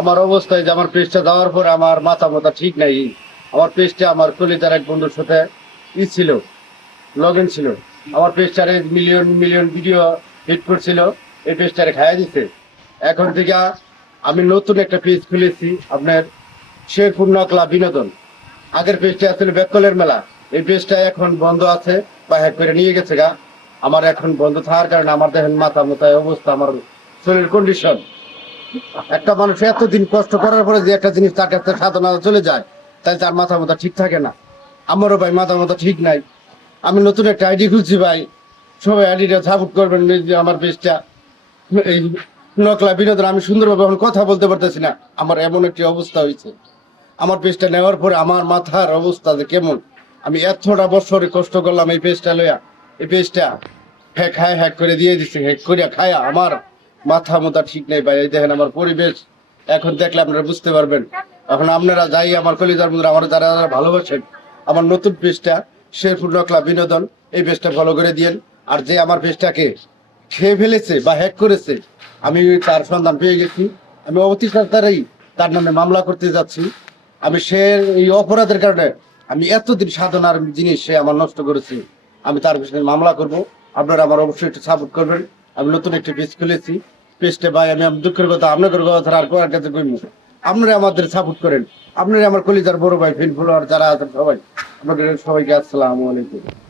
আমার অবস্থায় যে আমার পেজটা দেওয়ার পরে আমার মাথা মাথা ঠিক নাই। আমার পেজটা আমার কলিজার এক বন্ধুর সাথে ছিল, লগ ইন ছিল। আমার পেজটারে মিলিয়ন মিলিয়ন ভিডিও হিট করছিল, এই পেজটারে খাইয়া দিছে। এখন থেকে আমি নতুন একটা পেজ খুলেছি, আপনার শেরপুর নকলা বিনোদন। আগের পেজটা আসলে বেকলের মেলা, এই পেজটা এখন বন্ধ আছে বা হ্যাক করে নিয়ে গেছে গা। আমার এখন বন্ধ থাকার কারণে আমার দেখেন মাথা মাথায় অবস্থা, আমার শরীর কন্ডিশন। একটা মানুষ এতদিন কষ্ট করার পরে যে একটা জিনিস তার কাছে সাধনা চলে যায়, তাই তার মাথা মাথা ঠিক থাকে না। আমারও ভাই মাথা মাথা ঠিক নাই। আমি নতুন একটা আইডি খুঁজছি ভাই, সবাই আইডিটা সাপোর্ট করবেন। এই যে আমার পেজটা এই নকলা বিনোদন, আমি সুন্দরভাবে এখন কথা বলতে পারতেছি না, আমার এমন একটি অবস্থা হয়েছে। আমার পেজটা নেওয়ার পরে আমার মাথার অবস্থা যে কেমন। আমি এতটা বছরে কষ্ট করলাম এই পেজটা লইয়া, এই পেজটা হ্যাক করে দিয়ে দিচ্ছে, হ্যাক করিয়া খায়া আমার মাথা মোথা ঠিক নেই ভাই। এই দেখেন আমার পরিবেশ, এখন দেখলে আপনারা বুঝতে পারবেন। এখন আপনারা যাই আমার কলিজার বন্ধুরা, আমার যারা যারা ভালোবাসেন আমার নতুন পেজটা শেরপুর নকলা বিনোদন, এই পেজটা ফলো করে দিয়েন। আর যে আমার পেজটাকে খেয়ে ফেলেছে বা হ্যাক করেছে, আমি তার সন্ধান পেয়ে গেছি। আমি অতি তাড়াতাড়ি তার নামে মামলা করতে যাচ্ছি। আমি সে এই অপরাধের কারণে আমি এতদিন সাধনার জিনিস সে আমার নষ্ট করেছি, আমি তার পিছনে মামলা করব। আপনারা আমার অবশ্যই একটু সাপোর্ট করবেন। আমি নতুন একটা পেজ খুলেছি, পেজটা ভাই আমি দুঃখের কথা আপনাদের কথা আর কার কাছে কইব। আপনারা আমাদের সাপোর্ট করেন, আপনারা আমার কলিজার বড় ভাই ফিল ফলোয়ার যারা আছেন সবাই, আপনাদের সবাইকে আসসালামু আলাইকুম।